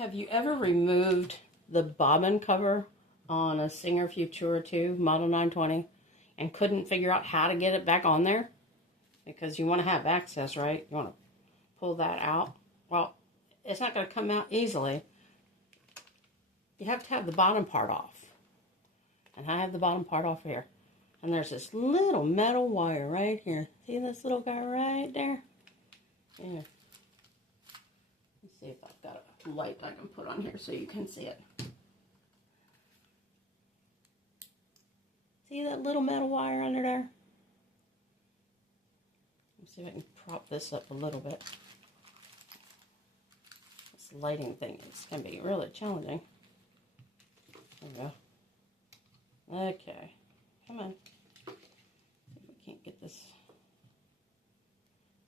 Have you ever removed the bobbin cover on a Singer Futura 2 Model 920 and couldn't figure out how to get it back on there? Because you want to have access, right? You want to pull that out. Well, it's not going to come out easily. You have to have the bottom part off. And I have the bottom part off here. And there's this little metal wire right here. See this little guy right there? Yeah. Let's see if I've got a light I can put on here so you can see it. See that little metal wire under there? Let's see if I can prop this up a little bit. This lighting thing is going to be really challenging. There we go. Okay. Come on. See if we can't get this.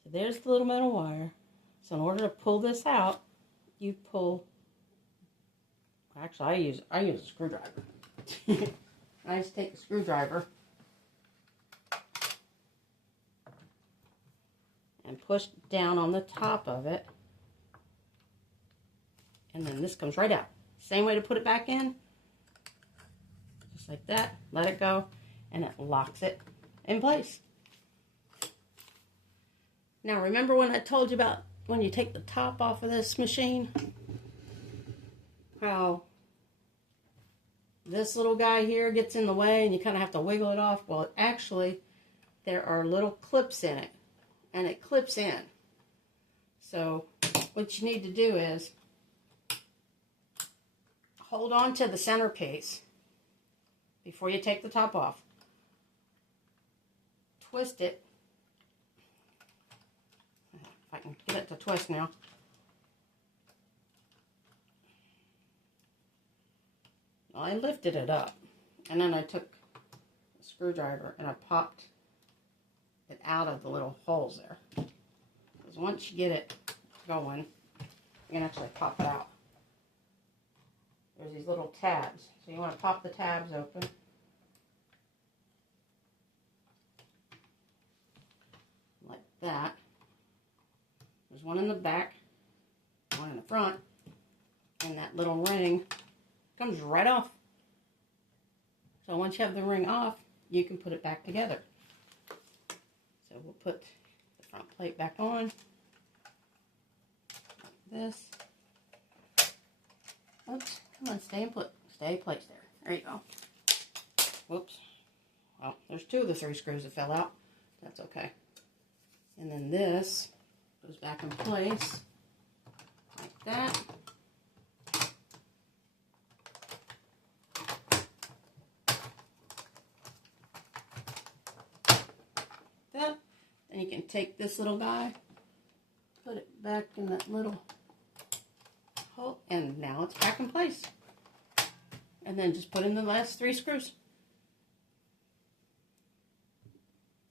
So there's the little metal wire. So in order to pull this out, you pull. Actually, I use a screwdriver. I just take a screwdriver and push down on the top of it, and then this comes right out. Same way to put it back in, just like that. Let it go, and it locks it in place. Now remember when I told you about when you take the top off of this machine, how this little guy here gets in the way and you kind of have to wiggle it off? Well, actually, there are little clips in it, and it clips in. So what you need to do is hold on to the centerpiece before you take the top off. Twist it. If I can get it to twist now. Well, I lifted it up, and then I took a screwdriver and I popped it out of the little holes there. Because once you get it going, you can actually pop it out. There's these little tabs. So you want to pop the tabs open. Like that. There's one in the back, one in the front, and that little ring comes right off. So once you have the ring off, you can put it back together. So we'll put the front plate back on, like this. Oops, come on, stay in place there. There you go. Whoops. Well, there's two of the three screws that fell out. That's okay. And then this goes back in place, like that. Then you can take this little guy, put it back in that little hole, and now it's back in place. And then just put in the last three screws.